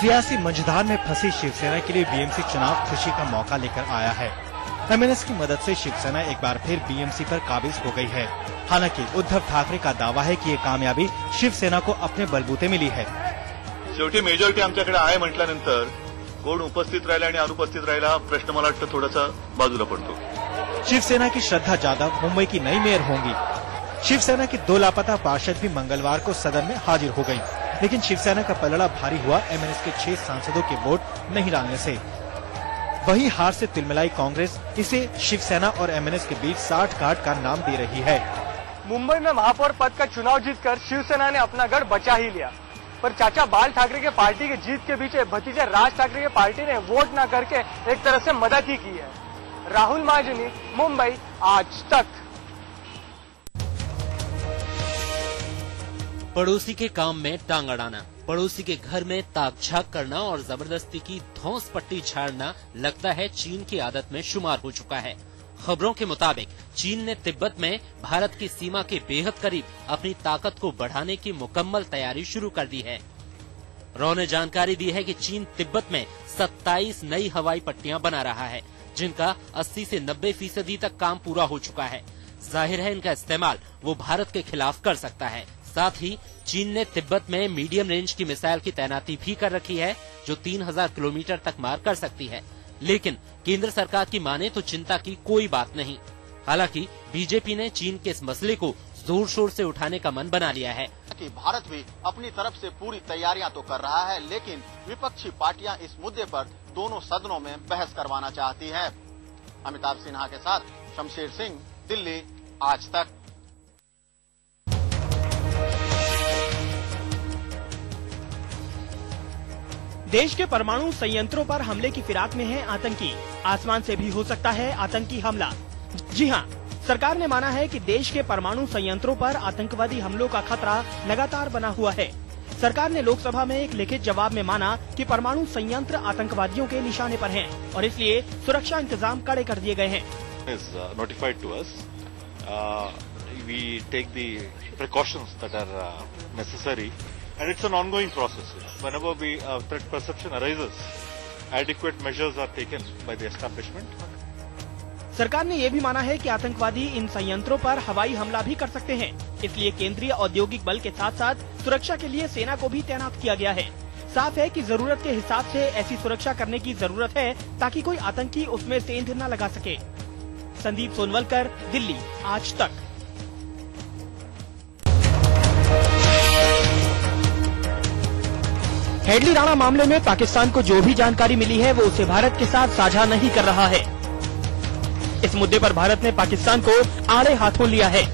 सियासी मझधार में फंसी शिवसेना के लिए बीएमसी चुनाव खुशी का मौका लेकर आया है। एमएनएस की मदद से शिवसेना एक बार फिर बीएमसी पर काबिज हो गई है। हालांकि उद्धव ठाकरे का दावा है कि ये कामयाबी शिवसेना को अपने बलबूते मिली है। शेवटी मेजॉरिटी आमच्याकडे आहे म्हटल्यानंतर कोण उपस्थित राहिला आणि अनुपस्थित राहिला प्रश्न मला वाटतं थोडासा बाजूला पडतो। शिवसेना की श्रद्धा जाधव मुंबई की नई मेयर होंगी। शिवसेना की 2 लापता पार्षद भी मंगलवार को सदन में हाजिर हो गयी, लेकिन शिवसेना का पलड़ा भारी हुआ एमएनएस के 6 सांसदों के वोट नहीं डालने से। वही हार से तिलमिलाई कांग्रेस इसे शिवसेना और एमएनएस के बीच 60-60 का नाम दे रही है। मुंबई में महापौर पद का चुनाव जीतकर शिवसेना ने अपना गढ़ बचा ही लिया, पर चाचा बाल ठाकरे के पार्टी की जीत के पीछे भतीजे राज ठाकरे की पार्टी ने वोट न करके एक तरह से मदद ही की है। राहुल महाजनी, मुंबई, आज तक। पड़ोसी के काम में टांग अड़ाना, पड़ोसी के घर में ताक झाक करना और जबरदस्ती की धौंस पट्टी झाड़ना लगता है चीन की आदत में शुमार हो चुका है। खबरों के मुताबिक चीन ने तिब्बत में भारत की सीमा के बेहद करीब अपनी ताकत को बढ़ाने की मुकम्मल तैयारी शुरू कर दी है। रॉ ने जानकारी दी है कि चीन तिब्बत में 27 नई हवाई पट्टियां बना रहा है, जिनका 80 से 90% तक काम पूरा हो चुका है। जाहिर है इनका इस्तेमाल वो भारत के खिलाफ कर सकता है। साथ ही चीन ने तिब्बत में मीडियम रेंज की मिसाइल की तैनाती भी कर रखी है, जो 3000 किलोमीटर तक मार कर सकती है। लेकिन केंद्र सरकार की माने तो चिंता की कोई बात नहीं। हालांकि बीजेपी ने चीन के इस मसले को जोर शोर से उठाने का मन बना लिया है कि भारत भी अपनी तरफ से पूरी तैयारियां तो कर रहा है, लेकिन विपक्षी पार्टियां इस मुद्दे पर दोनों सदनों में बहस करवाना चाहती है। अमिताभ सिन्हा के साथ शमशेर सिंह, दिल्ली, आज तक। देश के परमाणु संयंत्रों पर हमले की फिराक में है आतंकी। आसमान से भी हो सकता है आतंकी हमला। जी हां, सरकार ने माना है कि देश के परमाणु संयंत्रों पर आतंकवादी हमलों का खतरा लगातार बना हुआ है। सरकार ने लोकसभा में एक लिखित जवाब में माना कि परमाणु संयंत्र आतंकवादियों के निशाने पर हैं और इसलिए सुरक्षा इंतजाम कड़े कर दिए गए हैं। We take the precautions that are necessary. And it's an ongoing process. Whenever threat perception arises, adequate measures are taken by the establishment. सरकार ने ये भी माना है कि आतंकवादी इन संयंत्रों पर हवाई हमला भी कर सकते हैं, इसलिए केंद्रीय औद्योगिक बल के साथ साथ सुरक्षा के लिए सेना को भी तैनात किया गया है। साफ है कि जरूरत के हिसाब से ऐसी सुरक्षा करने की जरूरत है ताकि कोई आतंकी उसमें सेंध न लगा सके। संदीप सोनवलकर, दिल्ली, आज तक। हेडली राणा मामले में पाकिस्तान को जो भी जानकारी मिली है वो उसे भारत के साथ साझा नहीं कर रहा है। इस मुद्दे पर भारत ने पाकिस्तान को आड़े हाथों लिया है।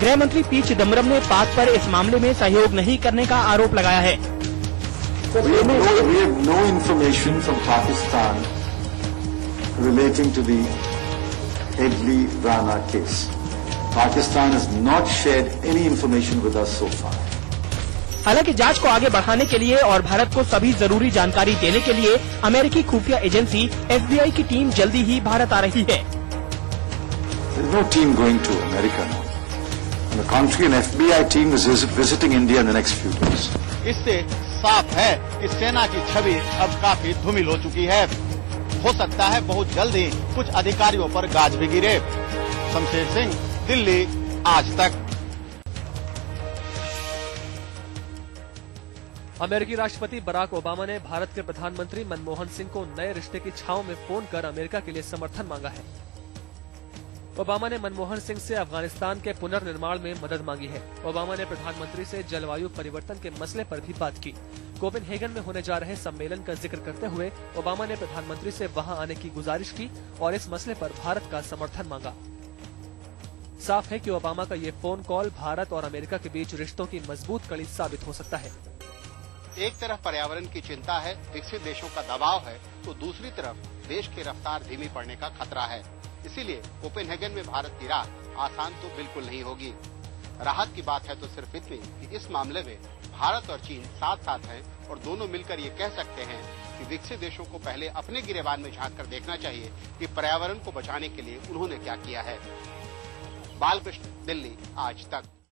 गृह मंत्री पी चिदम्बरम ने पाक पर इस मामले में सहयोग नहीं करने का आरोप लगाया है। We have no information from Pakistan relating to the Headley Rana case. Pakistan has not shared any information with us so far. हालांकि जांच को आगे बढ़ाने के लिए और भारत को सभी जरूरी जानकारी देने के लिए अमेरिकी खुफिया एजेंसी FBI की टीम जल्दी ही भारत आ रही है। There is no team going to America now. On the contrary, an FBI team is visiting India in the next few days. इससे साफ है कि सेना की छवि अब काफी धूमिल हो चुकी है। हो सकता है बहुत जल्दी कुछ अधिकारियों पर गाज भी गिरे। शमशेर सिंह, दिल्ली, आज तक। अमेरिकी राष्ट्रपति बराक ओबामा ने भारत के प्रधानमंत्री मनमोहन सिंह को नए रिश्ते की छांव में फोन कर अमेरिका के लिए समर्थन मांगा है। ओबामा ने मनमोहन सिंह से अफगानिस्तान के पुनर्निर्माण में मदद मांगी है। ओबामा ने प्रधानमंत्री से जलवायु परिवर्तन के मसले पर भी बात की। कोपेनहेगन में होने जा रहे सम्मेलन का जिक्र करते हुए ओबामा ने प्रधानमंत्री से वहां आने की गुजारिश की और इस मसले पर भारत का समर्थन मांगा। साफ है कि ओबामा का ये फोन कॉल भारत और अमेरिका के बीच रिश्तों की मजबूत कड़ी साबित हो सकता है। एक तरफ पर्यावरण की चिंता है, विकसित देशों का दबाव है, तो दूसरी तरफ देश की रफ्तार धीमी पड़ने का खतरा है। इसीलिए कोपेनहेगन में भारत की राह आसान तो बिल्कुल नहीं होगी। राहत की बात है तो सिर्फ इतनी कि इस मामले में भारत और चीन साथ साथ हैं और दोनों मिलकर ये कह सकते हैं कि विकसित देशों को पहले अपने गिरेबान में झांक कर देखना चाहिए कि पर्यावरण को बचाने के लिए उन्होंने क्या किया है। बालकृष्ण, दिल्ली, आज तक।